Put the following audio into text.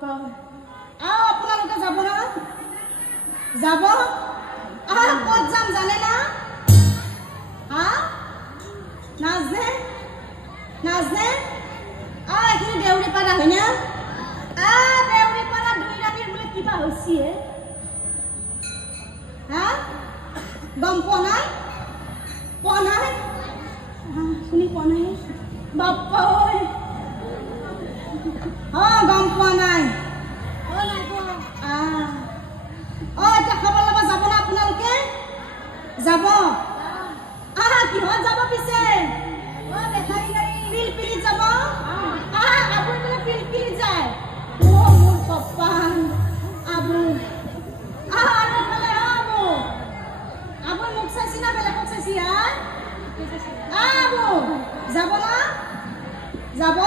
বাপ্পা আপোনালোকে যাব না যাব ক'ত যাম জানে না নাজনে এইখিনি দেউৰী পাৰা হয় না দেউৰী পাৰা 2 ৰাতিৰ বোলে কিবা হৈছে গম পোৱা নাই শুনি পোৱা নাই বাপ্পা গম পোৱা নাই এতিয়া খবৰ ল'ব যাব না আপোনালোকে যাব কিহত যাব পিছে পিলপিলিত যাব আপুনি বোলে পিলপিলিত যায় মোৰ কপাল আবু আপুনি মোক চাইছি না বেলেগক চাইছি আবু যাব না যাব